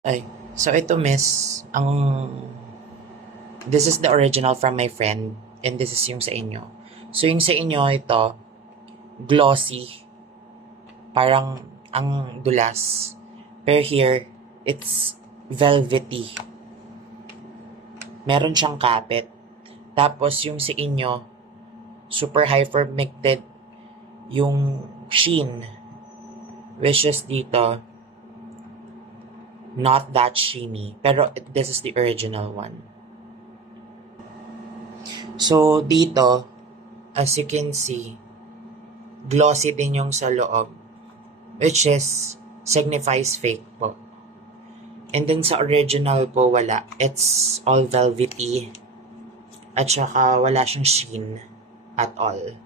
Ay, so ito miss, this is the original from my friend and this is yung sa inyo. So yung sa inyo ito, glossy, parang ang dulas. Pero here, it's velvety. Meron siyang kapit. Tapos yung sa inyo, super hyperpigmented yung sheen. Which is dito, not that sheeny. Pero this is the original one. So dito, as you can see, glossy din yung sa loob. Which is, signifies fake po. And then sa original po, wala. It's all velvety. At saka wala siyang sheen at all.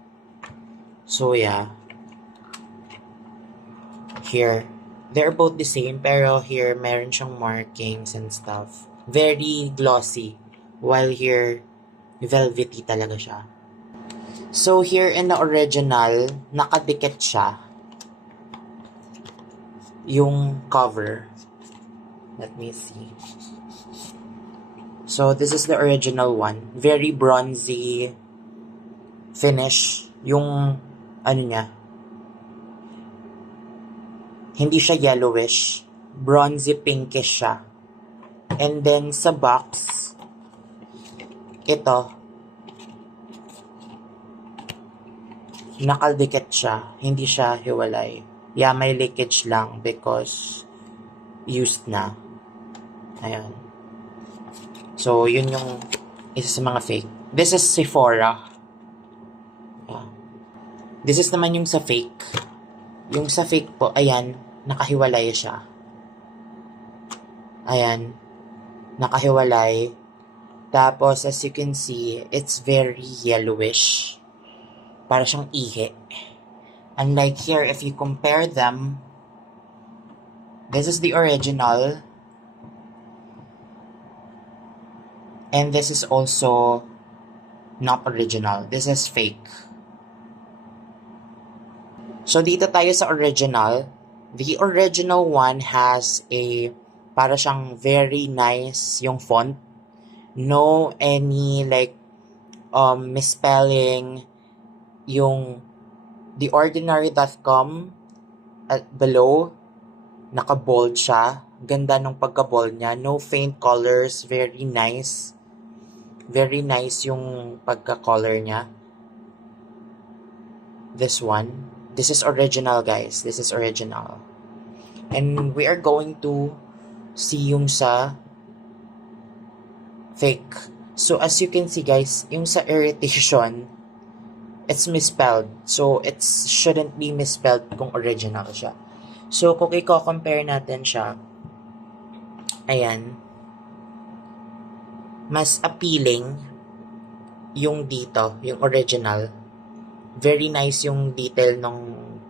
So yeah. Here, they're both the same. Pero here, meron siyang markings and stuff. Very glossy. While here, velvety talaga siya. So here in the original, nakadikit siya. Yung cover. Let me see. So this is the original one. Very bronzy finish. Yung ano niya. Hindi siya yellowish. Bronzy pinkish siya. And then sa box, ito, nakaldikit siya. Hindi siya hiwalay. Yeah, may leakage lang because used na. Ayan. So, yun yung isa sa mga fake. This is Sephora. Yeah. This is naman yung sa fake. Yung sa fake po, ayan, nakahiwalay siya. Ayan, nakahiwalay. Tapos, as you can see, it's very yellowish. Para siyang ihi. Unlike here, if you compare them, this is the original. And this is also not original. This is fake. So, dito tayo sa original. The original one has a, para siyang very nice yung font. No any like misspelling. Yung theordinary.com at below, naka-bold siya. Ganda nung pagka-bold niya. No faint colors. Very nice. Very nice yung pagka-color niya. This one. This is original, guys. This is original. And we are going to see yung sa fake. So, as you can see, guys, yung sa irritation, it's misspelled. So, it shouldn't be misspelled kung original siya. So, kung i-compare natin siya, ayan, mas appealing yung dito, yung original. Very nice yung detail ng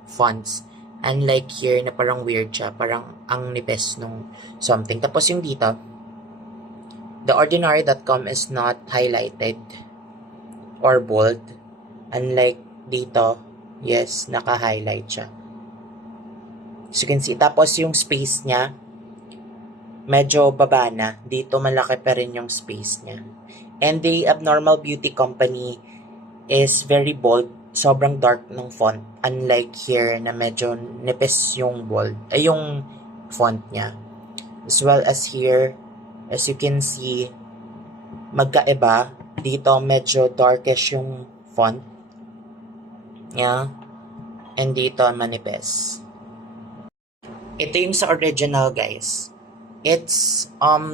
fonts. Unlike here na parang weird siya, parang ang nipes nung something. Tapos yung dito, theordinary.com is not highlighted or bold. Unlike dito, yes, naka-highlight siya. As you can see. Tapos yung space niya, medyo baba na. Dito malaki pa rin yung space niya. And the Abnormal Beauty Company is very bold. Sobrang dark ng font. Unlike here na medyo nipis yung bold. Yung font niya. As well as here, as you can see, magkaiba. Dito medyo darkish yung font. Yeah. And dito manipis. Ito yung sa original, guys. It's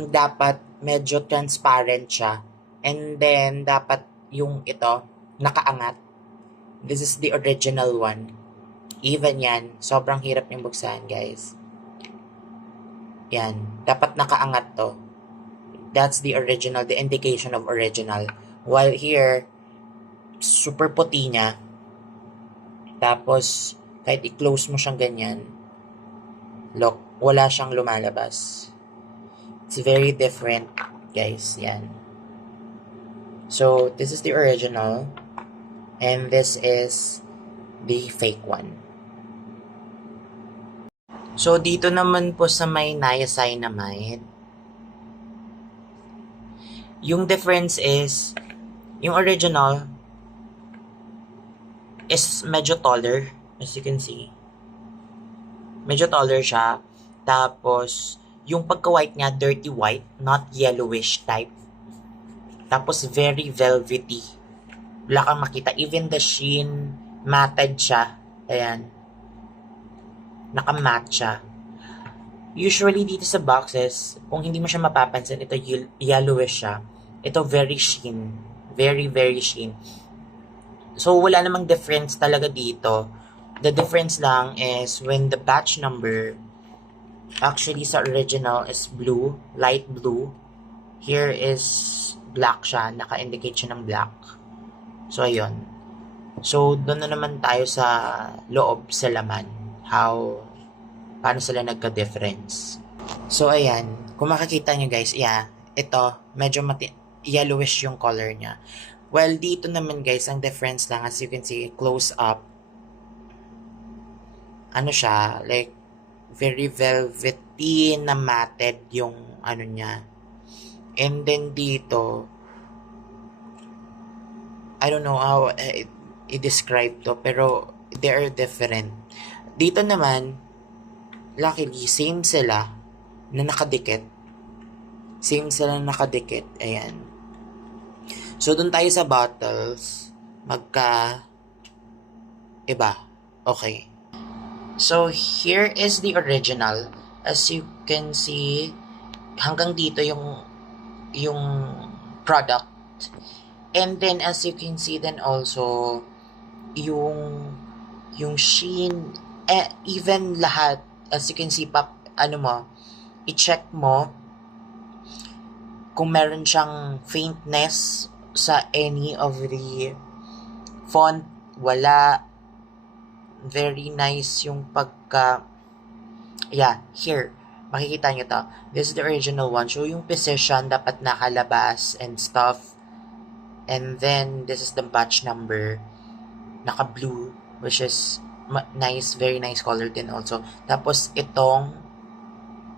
dapat medyo transparent siya. And then dapat yung ito nakaangat. This is the original one. Even yan, sobrang hirap yung buksan, guys. Yan, dapat nakaangat to. That's the original, the indication of original. While here, super puti niya. Tapos, kahit i-close mo siyang ganyan, look, wala siyang lumalabas. It's very different, guys. Yan. So, this is the original. And this is the fake one. So, dito naman po sa may niacinamide, yung difference is, yung original is medyo taller, as you can see. Medyo taller siya. Tapos, yung pagka-white niya, dirty white, not yellowish type. Tapos, very velvety. Wala kang makita. Even the sheen, matted siya. Ayan. Naka-matte siya. Usually, dito sa boxes, kung hindi mo siya mapapansin, ito yellowish siya. Ito very sheen. Very, very sheen. So, wala namang difference talaga dito. The difference lang is when the batch number actually sa original is blue, light blue. Here is black siya. Naka-indicate siya ng black. So, ayun. So, doon na naman tayo sa loob, sa laman. Paano sila nagka-difference. So, ayan. Kung makikita nyo guys, ito, medyo yellowish yung color niya. Well, dito naman guys, ang difference lang, as you can see, close up, ano siya, like, very velvety na matted yung ano niya. And then dito, I don't know how i-describe to, pero they are different. Dito naman, luckily, same sila na nakadikit. Same sila na nakadikit. Ayan. So, dun tayo sa bottles. Iba. Okay. So, here is the original. As you can see, hanggang dito yung product. And then, as you can see then also, yung sheen, even lahat, as you can see, i-check mo kung meron siyang faintness sa any of the font. Wala. Very nice yung here. Makikita nyo to. This is the original one. So, yung position dapat nakalabas and stuff. And then, this is the batch number. Naka-blue, which is nice, very nice color din also. Tapos, itong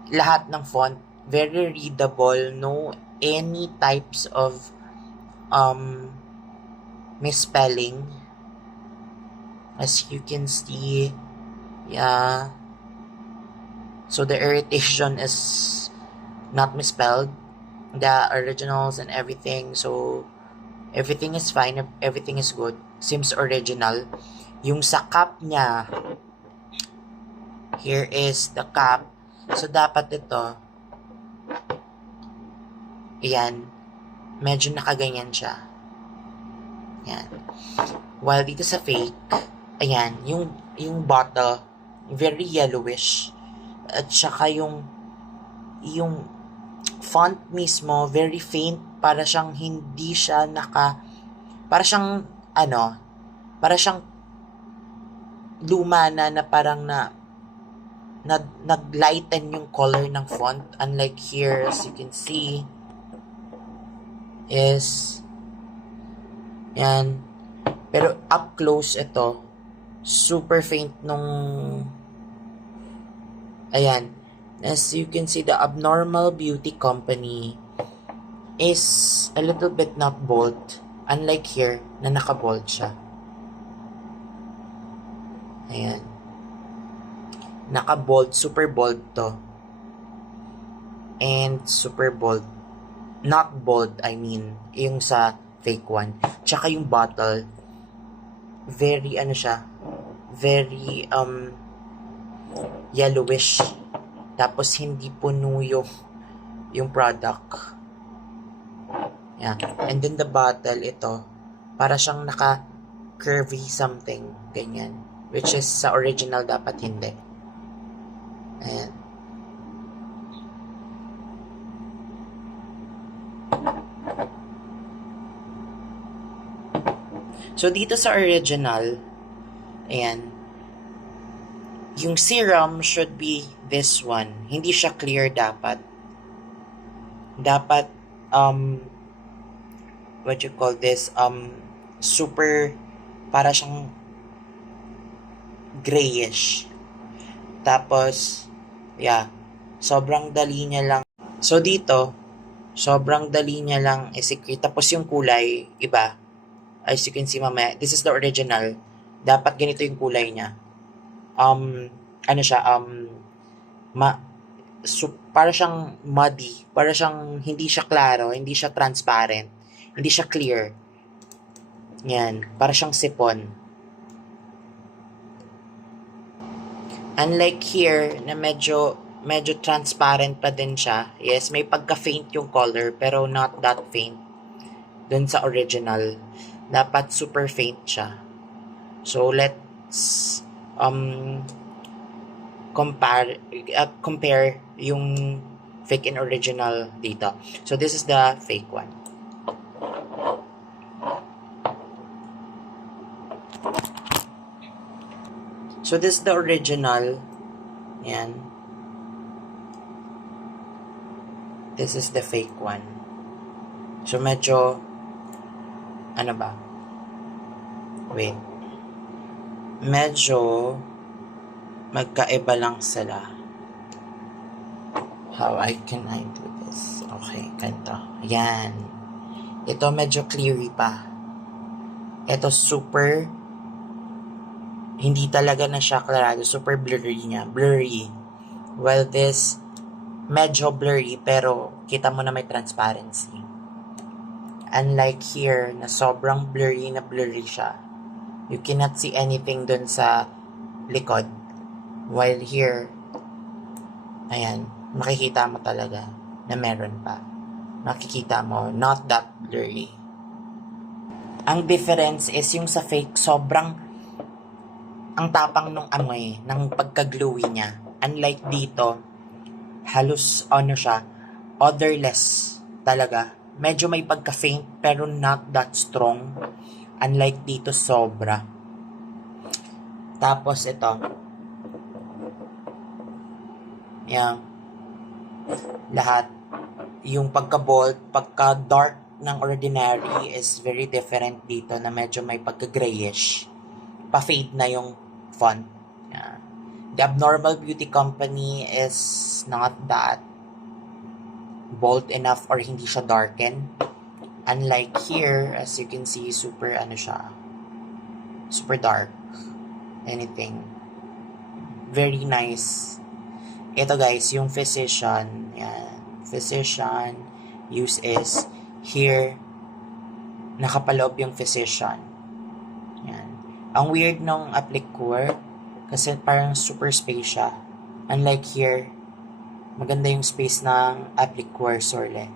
lahat ng font, very readable. No any types of misspelling. As you can see, so the irritation is not misspelled. The originals and everything. So, everything is fine. Everything is good. Seems original. Yung sa cap niya, here is the cap. So, dapat ito, medyo nakaganyan siya. Yan. While dito sa fake, yung bottle, very yellowish. At saka yung font mismo, very faint. Para siyang hindi siya para siyang luma na parang naglighten yung color ng font. Unlike here, as you can see, is pero up close ito, super faint as you can see, the Abnormal Beauty Company is a little bit not bold, unlike here na naka-bold siya. Naka-bold, super bold to. And super bold. Not bold, I mean, yung sa fake one. Tsaka yung bottle, very very yellowish. Tapos hindi puno yung product. And then the bottle, ito, para siyang naka-curvy something, ganyan. Which is sa original dapat hindi. Ayan. So, dito sa original, yung serum should be this one. Hindi siya clear dapat. Dapat, what you call this, super, para siyang grayish. Tapos, Yeah. Sobrang dali niya lang. So, dito, sobrang dali niya lang i-secrete. Tapos yung kulay, iba. As you can see mamaya, this is the original. Dapat ganito yung kulay niya. Ano siya, ma, para siyang muddy. Para siyang hindi siya klaro, hindi siya transparent, hindi siya clear. Yan, para siyang sipon. Unlike here, na medyo transparent pa din siya. Yes, may pagka-faint yung color, pero not that faint. Dun sa original, dapat super faint siya. So, let's compare yung fake and original dito. So, this is the fake one. So, this is the original. Yan. This is the fake one. So, medyo, ano ba? Wait. Medyo, magkaiba lang sila. How can I do this? Okay, ganito. Yan. Ito medyo cleary pa. Ito super, hindi talaga na siya klarado. Super blurry niya. Blurry. While this, medyo blurry pero kita mo na may transparency. Unlike here, na sobrang blurry siya. You cannot see anything dun sa likod. While here, ayan, makikita mo talaga na meron pa. Makikita mo, not that blurry. Ang difference is yung sa fake, sobrang ang tapang nung amoy, ng pagka-gluey niya. Unlike dito, halos ano siya, odorless talaga. Medyo may pagka-faint pero not that strong. Unlike dito, sobra. Tapos ito. Yan. Lahat. Yung pagka-bold, pagka-dark ng ordinary is very different dito na medyo may pagka-grayish. Pa-fade na yung font. Yan. The Abnormal Beauty Company is not that bold enough or hindi siya darken. Unlike here, as you can see, super ano siya, super dark. Anything. Very nice. Ito guys, yung Physician. Yan. Physician use is here, nakapaloob yung Physician. Yan. Ang weird nung appliqueur kasi parang super space siya. Unlike here, maganda yung space ng appliqueur Sorle.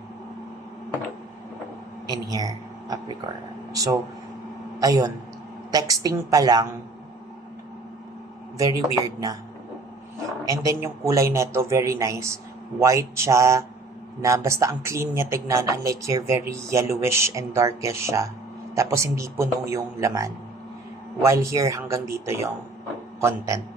In here, appliqueur. So, ayun. Texting pa lang, very weird na. And then yung kulay nito, very nice. White siya, na basta ang clean niya tignan. Unlike here, very yellowish and darkish siya. Tapos hindi puno yung laman. While here, hanggang dito yung content.